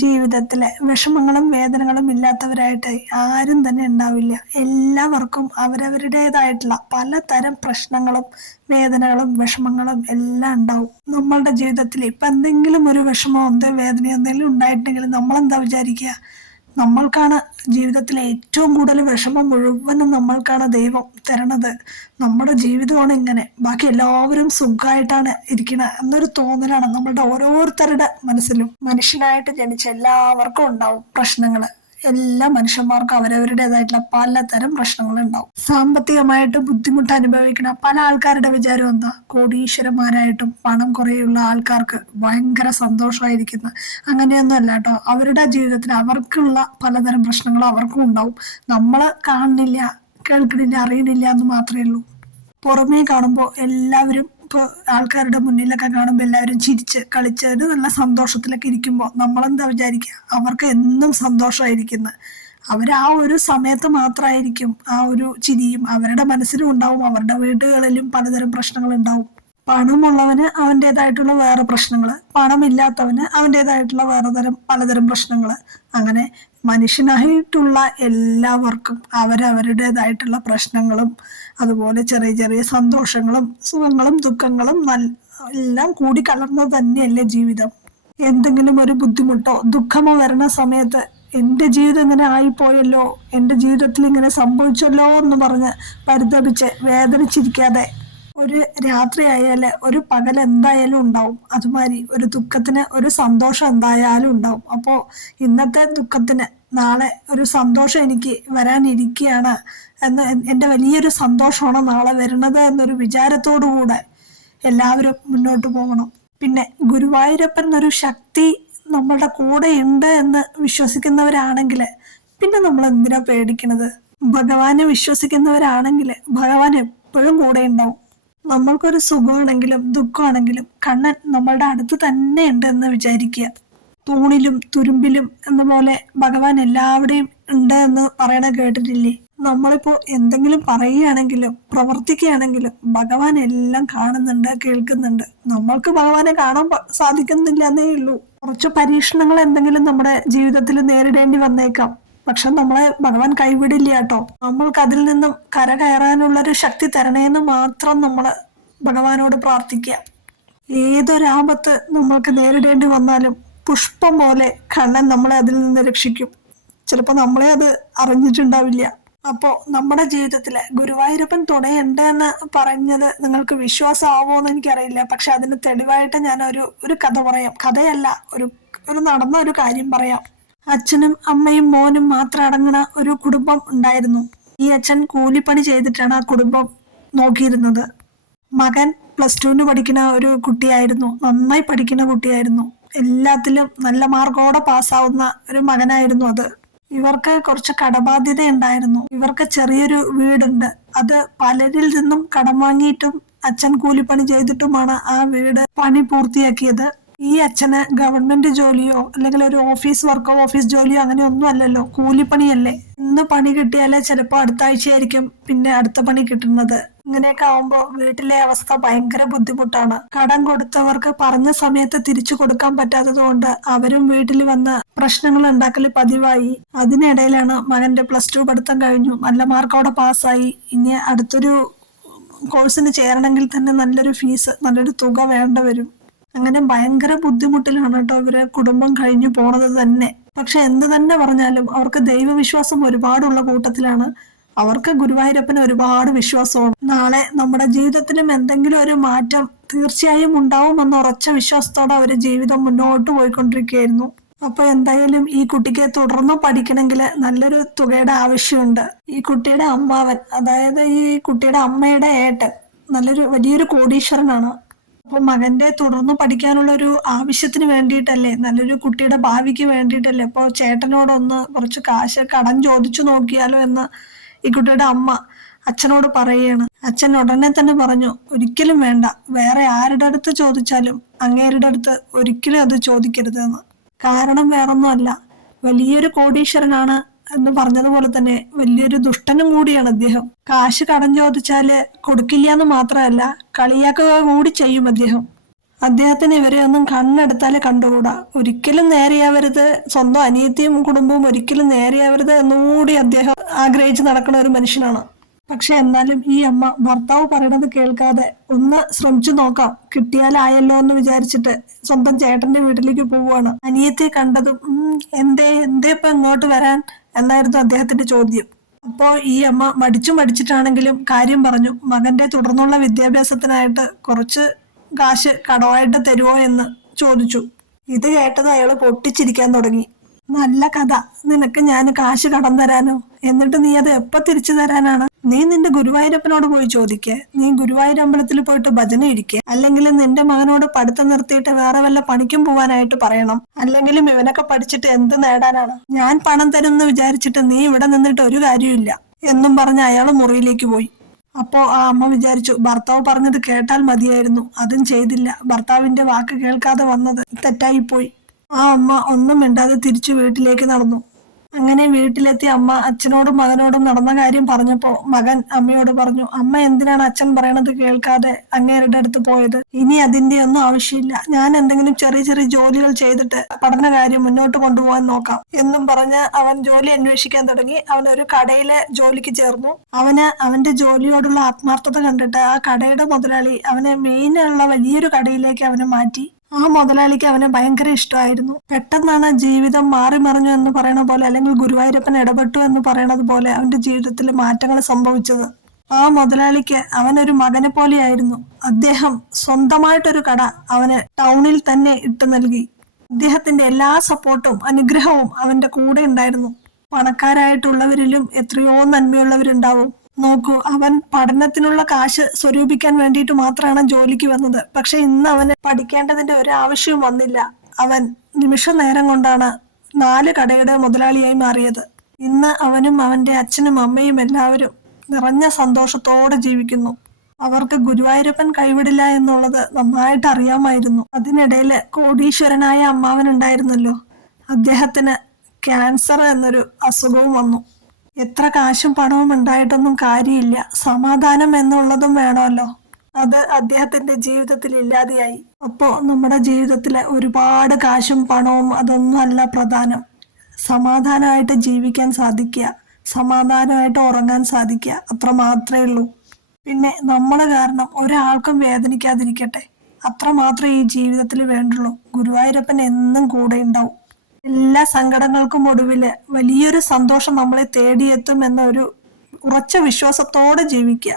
ജീവിതത്തിലെ വിഷമങ്ങളും വേദനകളും ഇല്ലാത്തവരായിട്ട് ആരും തന്നെ ഉണ്ടാവില്ല. എല്ലാവർക്കും അവരവരുടേതായിട്ടുള്ള പലതരം പ്രശ്നങ്ങളും വേദനകളും വിഷമങ്ങളും എല്ലാം ഉണ്ടാവും. നമ്മളുടെ ജീവിതത്തിൽ ഇപ്പൊ എന്തെങ്കിലും ഒരു വിഷമോ വേദനയോ എന്തെങ്കിലും ഉണ്ടായിട്ടുണ്ടെങ്കിൽ നമ്മളെന്താ വിചാരിക്കുക? നമ്മൾക്കാണ് ജീവിതത്തിലെ ഏറ്റവും കൂടുതൽ വിഷമം മുഴുവനും നമ്മൾക്കാണ് ദൈവം തരണത്. നമ്മുടെ ജീവിതമാണ് ഇങ്ങനെ, ബാക്കി എല്ലാവരും സുഖമായിട്ടാണ് ഇരിക്കുന്നത് എന്നൊരു തോന്നലാണ് നമ്മളുടെ ഓരോരുത്തരുടെ മനസ്സിലും. മനുഷ്യനായിട്ട് ജനിച്ച എല്ലാവർക്കും ഉണ്ടാവും പ്രശ്നങ്ങള്. എല്ലാ മനുഷ്യന്മാർക്കും അവരവരുടേതായിട്ടുള്ള പലതരം പ്രശ്നങ്ങൾ ഉണ്ടാവും. സാമ്പത്തികമായിട്ട് ബുദ്ധിമുട്ട് അനുഭവിക്കുന്ന പല ആൾക്കാരുടെ വിചാരം എന്താ? കോടീശ്വരന്മാരായിട്ടും പണം കുറേയുള്ള ആൾക്കാർക്ക് ഭയങ്കര സന്തോഷമായിരിക്കുന്ന. അങ്ങനെയൊന്നും അല്ല കേട്ടോ. അവരുടെ ജീവിതത്തിൽ അവർക്കുള്ള പലതരം പ്രശ്നങ്ങളും അവർക്കും ഉണ്ടാവും. നമ്മള് കാണുന്നില്ല, കേൾക്കണില്ല, അറിയണില്ല എന്ന് മാത്രമേ ഉള്ളൂ. പുറമേ കാണുമ്പോൾ എല്ലാവരും ഇപ്പോൾ ആൾക്കാരുടെ മുന്നിലൊക്കെ കാണുമ്പോൾ എല്ലാവരും ചിരിച്ച് കളിച്ച് ഒരു നല്ല സന്തോഷത്തിലൊക്കെ ഇരിക്കുമ്പോൾ നമ്മളെന്താ വിചാരിക്കുക? അവർക്ക് എന്നും സന്തോഷമായിരിക്കുന്നത്. അവർ ആ ഒരു സമയത്ത് മാത്രമായിരിക്കും ആ ഒരു ചിരിയും അവരുടെ മനസ്സിലും ഉണ്ടാവും. അവരുടെ വീടുകളിലും പലതരം പ്രശ്നങ്ങൾ ഉണ്ടാവും. പണമുള്ളവന് അവൻ്റെതായിട്ടുള്ള വേറെ പ്രശ്നങ്ങള്, പണമില്ലാത്തവന് അവൻ്റെതായിട്ടുള്ള പലതരം പ്രശ്നങ്ങള്. അങ്ങനെ മനുഷ്യനായിട്ടുള്ള എല്ലാവർക്കും അവരവരുടേതായിട്ടുള്ള പ്രശ്നങ്ങളും അതുപോലെ ചെറിയ ചെറിയ സന്തോഷങ്ങളും സുഖങ്ങളും ദുഃഖങ്ങളും എല്ലാം കൂടി കലർന്നത് തന്നെയല്ലേ ജീവിതം. എന്തെങ്കിലും ഒരു ബുദ്ധിമുട്ടോ ദുഃഖമോ വരുന്ന സമയത്ത് എൻ്റെ ജീവിതം ഇങ്ങനെ ആയിപ്പോയല്ലോ, എൻ്റെ ജീവിതത്തിൽ ഇങ്ങനെ സംഭവിച്ചല്ലോ എന്ന് പറഞ്ഞ് പരിതപിച്ച് വേദനിച്ചിരിക്കാതെ ഒരു രാത്രി ആയാല് ഒരു പകൽ എന്തായാലും ഉണ്ടാവും. അതുമാതിരി ഒരു ദുഃഖത്തിന് ഒരു സന്തോഷം എന്തായാലും ഉണ്ടാവും. അപ്പോ ഇന്നത്തെ ദുഃഖത്തിന് നാളെ ഒരു സന്തോഷം എനിക്ക് വരാനിരിക്കുകയാണ് എന്ന്, എൻ്റെ വലിയൊരു സന്തോഷമാണ് നാളെ വരുന്നത് എന്നൊരു വിചാരത്തോടു കൂടെ എല്ലാവരും മുന്നോട്ട് പോകണം. പിന്നെ ഗുരുവായൂരപ്പൻ എന്നൊരു ശക്തി നമ്മളുടെ കൂടെ ഉണ്ട് എന്ന് വിശ്വസിക്കുന്നവരാണെങ്കിൽ പിന്നെ നമ്മൾ എന്തിനാ പേടിക്കണത്? ഭഗവാനെ വിശ്വസിക്കുന്നവരാണെങ്കിൽ ഭഗവാൻ എപ്പോഴും കൂടെ ഉണ്ടാവും. നമ്മൾക്കൊരു സുഖമാണെങ്കിലും ദുഃഖമാണെങ്കിലും കണ്ണൻ നമ്മളുടെ അടുത്ത് തന്നെ ഉണ്ട് എന്ന് വിചാരിക്കുക. തൂണിലും തുരുമ്പിലും എന്ന പോലെ ഭഗവാൻ എല്ലാവിടെയും ഉണ്ട് എന്ന് പറയണ കേട്ടിട്ടില്ലേ? നമ്മളിപ്പോ എന്തെങ്കിലും പറയുകയാണെങ്കിലും പ്രവർത്തിക്കുകയാണെങ്കിലും ഭഗവാൻ എല്ലാം കാണുന്നുണ്ട്, കേൾക്കുന്നുണ്ട്. നമ്മൾക്ക് ഭഗവാനെ കാണാൻ സാധിക്കുന്നില്ല എന്നേ ഉള്ളൂ. കുറച്ച് പരീക്ഷണങ്ങൾ എന്തെങ്കിലും നമ്മുടെ ജീവിതത്തിൽ നേരിടേണ്ടി വന്നേക്കാം. പക്ഷെ നമ്മളെ ഭഗവാൻ കൈവിടില്ല കേട്ടോ. നമ്മൾക്ക് അതിൽ നിന്നും കരകയറാനുള്ളൊരു ശക്തി തരണേന്ന് മാത്രം നമ്മള് ഭഗവാനോട് പ്രാർത്ഥിക്കുക. ഏതൊരാപത്ത് നമ്മൾക്ക് നേരിടേണ്ടി വന്നാലും പുഷ്പം പോലെ കണ്ണൻ നമ്മളെ അതിൽ നിന്ന് രക്ഷിക്കും. ചിലപ്പോൾ നമ്മളെ അത് അറിഞ്ഞിട്ടുണ്ടാവില്ല. അപ്പോ നമ്മുടെ ജീവിതത്തില് ഗുരുവായൂരപ്പൻ തുണയുണ്ട് എന്ന് പറഞ്ഞത് നിങ്ങൾക്ക് വിശ്വാസമാവോ എന്ന് എനിക്കറിയില്ല. പക്ഷെ അതിന് തെളിവായിട്ട് ഞാൻ ഒരു കഥ പറയാം. കഥയല്ല, ഒരു നടന്ന ഒരു കാര്യം പറയാം. അച്ഛനും അമ്മയും മോനും മാത്രം അടങ്ങുന്ന ഒരു കുടുംബം ഉണ്ടായിരുന്നു. ഈ അച്ഛൻ കൂലിപ്പണി ചെയ്തിട്ടാണ് ആ കുടുംബം നോക്കിയിരുന്നത്. മകൻ +2 പഠിക്കുന്ന ഒരു കുട്ടിയായിരുന്നു. നന്നായി പഠിക്കുന്ന കുട്ടിയായിരുന്നു. എല്ലാത്തിലും നല്ല മാർക്കോടെ പാസ്സാവുന്ന ഒരു മകനായിരുന്നു അത്. ഇവർക്ക് കുറച്ച് കടബാധ്യത ഉണ്ടായിരുന്നു. ഇവർക്ക് ചെറിയൊരു വീടുണ്ട്. അത് പലരിൽ നിന്നും കടം വാങ്ങിയിട്ടും അച്ഛൻ കൂലിപ്പണി ചെയ്തിട്ടുമാണ് ആ വീട് പണി പൂർത്തിയാക്കിയത്. ഈ അച്ഛന് ഗവൺമെന്റ് ജോലിയോ അല്ലെങ്കിൽ ഒരു ഓഫീസ് വർക്കോ ഓഫീസ് ജോലിയോ അങ്ങനെ ഒന്നും അല്ലല്ലോ, കൂലിപ്പണിയല്ലേ. ഇന്ന് പണി കിട്ടിയാലേ ചിലപ്പോൾ അടുത്ത ആഴ്ചയായിരിക്കും പിന്നെ അടുത്ത പണി കിട്ടുന്നത്. ഇങ്ങനെയൊക്കെ ആവുമ്പോ വീട്ടിലെ അവസ്ഥ ഭയങ്കര ബുദ്ധിമുട്ടാണ്. കടം കൊടുത്തവർക്ക് പറഞ്ഞ സമയത്ത് തിരിച്ചു കൊടുക്കാൻ പറ്റാത്തത് കൊണ്ട് അവരും വീട്ടിൽ വന്ന് പ്രശ്നങ്ങൾ ഉണ്ടാക്കൽ പതിവായി. അതിനിടയിലാണ് മകന്റെ +2 പഠിത്തം കഴിഞ്ഞു, നല്ല മാർക്കോടെ പാസ്സായി. ഇനി അടുത്തൊരു കോഴ്സിന് ചേരണമെങ്കിൽ തന്നെ നല്ലൊരു ഫീസ്, നല്ലൊരു തുക വേണ്ട വരും. അങ്ങനെ ഭയങ്കര ബുദ്ധിമുട്ടിലാണ് കേട്ടോ ഇവരെ കുടുംബം കഴിഞ്ഞു പോണത് തന്നെ. പക്ഷെ എന്ത് തന്നെ പറഞ്ഞാലും അവർക്ക് ദൈവവിശ്വാസം ഒരുപാടുള്ള കൂട്ടത്തിലാണ്. അവർക്ക് ഗുരുവായൂരപ്പന് ഒരുപാട് വിശ്വാസമാണ്. നാളെ നമ്മുടെ ജീവിതത്തിലും എന്തെങ്കിലും ഒരു മാറ്റം തീർച്ചയായും ഉണ്ടാവുമെന്ന ഉറച്ച വിശ്വാസത്തോടെ അവര് ജീവിതം മുന്നോട്ട് പോയിക്കൊണ്ടിരിക്കുകയായിരുന്നു. അപ്പൊ എന്തായാലും ഈ കുട്ടിക്ക് തുടർന്ന് പഠിക്കണമെങ്കിൽ നല്ലൊരു തുകയുടെ ആവശ്യമുണ്ട്. ഈ കുട്ടിയുടെ അമ്മാവൻ, അതായത് ഈ കുട്ടിയുടെ അമ്മയുടെ ഏട്ടൻ വലിയൊരു കോടീശ്വരനാണ്. അപ്പൊ മകന്റെ തുടർന്ന് പഠിക്കാനുള്ള ഒരു ആവശ്യത്തിന് വേണ്ടിയിട്ടല്ലേ, നല്ലൊരു കുട്ടിയുടെ ഭാവിക്ക് വേണ്ടിയിട്ടല്ലേ. അപ്പൊ ചേട്ടനോടൊന്ന് കുറച്ച് കാശ് കടം ചോദിച്ചു നോക്കിയാലോ എന്ന് ഈ കുട്ടിയുടെ അമ്മ അച്ഛനോട് പറയുകയാണ്. അച്ഛൻ ഉടനെ തന്നെ പറഞ്ഞു, ഒരിക്കലും വേണ്ട, വേറെ ആരുടെ അടുത്ത് ചോദിച്ചാലും അങ്ങേരുടെ അടുത്ത് ഒരിക്കലും അത് ചോദിക്കരുത് എന്ന്. കാരണം വേറൊന്നും അല്ല, വലിയൊരു കോടീശ്വരനാണ് എന്ന് പറഞ്ഞതുപോലെ തന്നെ വലിയൊരു ദുഷ്ടനും കൂടിയാണ് അദ്ദേഹം. കാശ് കടം ചോദിച്ചാല് കൊടുക്കില്ല എന്ന് മാത്രമല്ല കളിയാക്കുക കൂടി ചെയ്യും അദ്ദേഹം. അദ്ദേഹത്തിന് ഇവരെ ഒന്നും കണ്ണെടുത്താലേ കണ്ടുകൂടാ. ഒരിക്കലും നേരെയാവരുത്, സ്വന്തം അനിയത്തിയും കുടുംബവും ഒരിക്കലും നേരെയാവരുത് എന്നുകൂടി അദ്ദേഹം ആഗ്രഹിച്ച് നടക്കുന്ന ഒരു മനുഷ്യനാണ്. പക്ഷെ എന്നാലും ഈ അമ്മ ഭർത്താവ് പറയണത് കേൾക്കാതെ ഒന്ന് ശ്രമിച്ചു നോക്കാം, കിട്ടിയാലായല്ലോ എന്ന് വിചാരിച്ചിട്ട് സ്വന്തം ചേട്ടന്റെ വീട്ടിലേക്ക് പോവുകയാണ്. അനിയത്തെ കണ്ടതും എന്തേ ഇപ്പൊ ഇങ്ങോട്ട് വരാൻ എന്നായിരുന്നു അദ്ദേഹത്തിന്റെ ചോദ്യം. അപ്പോ ഈ അമ്മ മടിച്ചിട്ടാണെങ്കിലും കാര്യം പറഞ്ഞു. മകന്റെ തുടർന്നുള്ള വിദ്യാഭ്യാസത്തിനായിട്ട് കുറച്ച് കാശ് കടമായിട്ട് തരുമോ എന്ന് ചോദിച്ചു. ഇത് കേട്ടത് അയാള് പൊട്ടിച്ചിരിക്കാൻ തുടങ്ങി. നല്ല കഥ, നിനക്ക് ഞാൻ കാശ് കടം തരാനോ? എന്നിട്ട് നീ അത് എപ്പോ തിരിച്ചു തരാനാണ്? നീ നിന്റെ ഗുരുവായൂരപ്പനോട് പോയി ചോദിക്കേ. നീ ഗുരുവായൂർ അമ്പലത്തിൽ പോയിട്ട് ഭജന ഇരിക്കേ, അല്ലെങ്കിൽ നിന്റെ മകനോട് പഠിത്തം നിർത്തിയിട്ട് വേറെ വല്ല പണിക്കും പോവാനായിട്ട് പറയണം. അല്ലെങ്കിലും ഇവനൊക്കെ പഠിച്ചിട്ട് എന്ത് നേടാനാണ്? ഞാൻ പണം തരുമെന്ന് വിചാരിച്ചിട്ട് നീ ഇവിടെ നിന്നിട്ട് ഒരു കാര്യമില്ല എന്നും പറഞ്ഞ് അയാള് മുറിയിലേക്ക് പോയി. അപ്പോ ആ അമ്മ വിചാരിച്ചു, ഭർത്താവ് പറഞ്ഞത് കേട്ടാൽ മതിയായിരുന്നു, അതും ചെയ്തില്ല. ഭർത്താവിന്റെ വാക്ക് കേൾക്കാതെ വന്നത് തെറ്റായിപ്പോയി. ആ അമ്മ ഒന്നും മിണ്ടാതെ തിരിച്ചു വീട്ടിലേക്ക് നടന്നു. അങ്ങനെ വീട്ടിലെത്തി അമ്മ അച്ഛനോടും മകനോടും നടന്ന കാര്യം പറഞ്ഞപ്പോ മകൻ അമ്മയോട് പറഞ്ഞു, അമ്മ എന്തിനാണ് അച്ഛൻ പറയണത് കേൾക്കാതെ അങ്ങേരുടെ അടുത്ത് പോയത്? ഇനി അതിന്റെ ഒന്നും ആവശ്യമില്ല, ഞാൻ എന്തെങ്കിലും ചെറിയ ചെറിയ ജോലികൾ ചെയ്തിട്ട് പഠന കാര്യം മുന്നോട്ട് കൊണ്ടുപോകാൻ നോക്കാം എന്നും പറഞ്ഞ് അവൻ ജോലി അന്വേഷിക്കാൻ തുടങ്ങി. അവൻ ഒരു കടയിലെ ജോലിക്ക് ചേർന്നു. അവന്റെ ജോലിയോടുള്ള ആത്മാർത്ഥത കണ്ടിട്ട് ആ കടയുടെ മുതലാളി അവനെ മെയിനുള്ള വലിയൊരു കടയിലേക്ക് അവനെ മാറ്റി. ആ മുതലാളിക്ക് അവനെ ഭയങ്കര ഇഷ്ടമായിരുന്നു. പെട്ടെന്നാണ് ജീവിതം മാറി മറിഞ്ഞു എന്ന് പറയണ പോലെ, അല്ലെങ്കിൽ ഗുരുവായൂരപ്പൻ ഇടപെട്ടു എന്ന് പറയണത് പോലെ അവന്റെ ജീവിതത്തിൽ മാറ്റങ്ങൾ സംഭവിച്ചത്. ആ മുതലാളിക്ക് അവനൊരു മകനെ പോലെയായിരുന്നു. അദ്ദേഹം സ്വന്തമായിട്ടൊരു കട അവന് ടൗണിൽ തന്നെ ഇട്ടു നൽകി. അദ്ദേഹത്തിന്റെ എല്ലാ സപ്പോർട്ടും അനുഗ്രഹവും അവന്റെ കൂടെ ഉണ്ടായിരുന്നു. പണക്കാരായിട്ടുള്ളവരിലും എത്രയോ നന്മയുള്ളവരുണ്ടാവും. നോക്കൂ, അവൻ പഠനത്തിനുള്ള കാശ് സ്വരൂപിക്കാൻ വേണ്ടിയിട്ട് മാത്രമാണ് ജോലിക്ക് വന്നത്. പക്ഷെ ഇന്ന് അവന് പഠിക്കേണ്ടതിന്റെ ഒരാവശ്യവും വന്നില്ല. അവൻ നിമിഷ നേരം കൊണ്ടാണ് 4 കടയുടെ മുതലാളിയായി മാറിയത്. ഇന്ന് അവനും അവന്റെ അച്ഛനും അമ്മയും എല്ലാവരും നിറഞ്ഞ സന്തോഷത്തോടെ ജീവിക്കുന്നു. അവർക്ക് ഗുരുവായൂരപ്പൻ കൈവിടില്ല എന്നുള്ളത് നന്നായിട്ട് അറിയാമായിരുന്നു. അതിനിടയില് കോടീശ്വരനായ അമ്മാവൻ ഉണ്ടായിരുന്നല്ലോ, അദ്ദേഹത്തിന് ക്യാൻസർ എന്നൊരു അസുഖവും വന്നു. എത്ര കാശും പണവും ഉണ്ടായിട്ടൊന്നും കാര്യമില്ല, സമാധാനം എന്നുള്ളതും വേണമല്ലോ. അത് അദ്ദേഹത്തിന്റെ ജീവിതത്തിൽ ഇല്ലാതെയായി. അപ്പോ നമ്മുടെ ജീവിതത്തിലെ ഒരുപാട് കാശും പണവും അതൊന്നും അല്ല പ്രധാനം. സമാധാനമായിട്ട് ജീവിക്കാൻ സാധിക്കുക, സമാധാനമായിട്ട് ഉറങ്ങാൻ സാധിക്കുക, അത്ര മാത്രമേ ഉള്ളൂ. പിന്നെ നമ്മൾ കാരണം ഒരാൾക്കും വേദനിക്കാതിരിക്കട്ടെ, അത്ര മാത്രമേ ഈ ജീവിതത്തിൽ വേണ്ടുള്ളൂ. ഗുരുവായൂരപ്പൻ എന്നും കൂടെ ഉണ്ടാവും. എല്ലാ സങ്കടങ്ങൾക്കും ഒടുവില് വലിയൊരു സന്തോഷം നമ്മളെ തേടിയെത്തും എന്ന ഒരു ഉറച്ച വിശ്വാസത്തോടെ ജീവിക്കുക.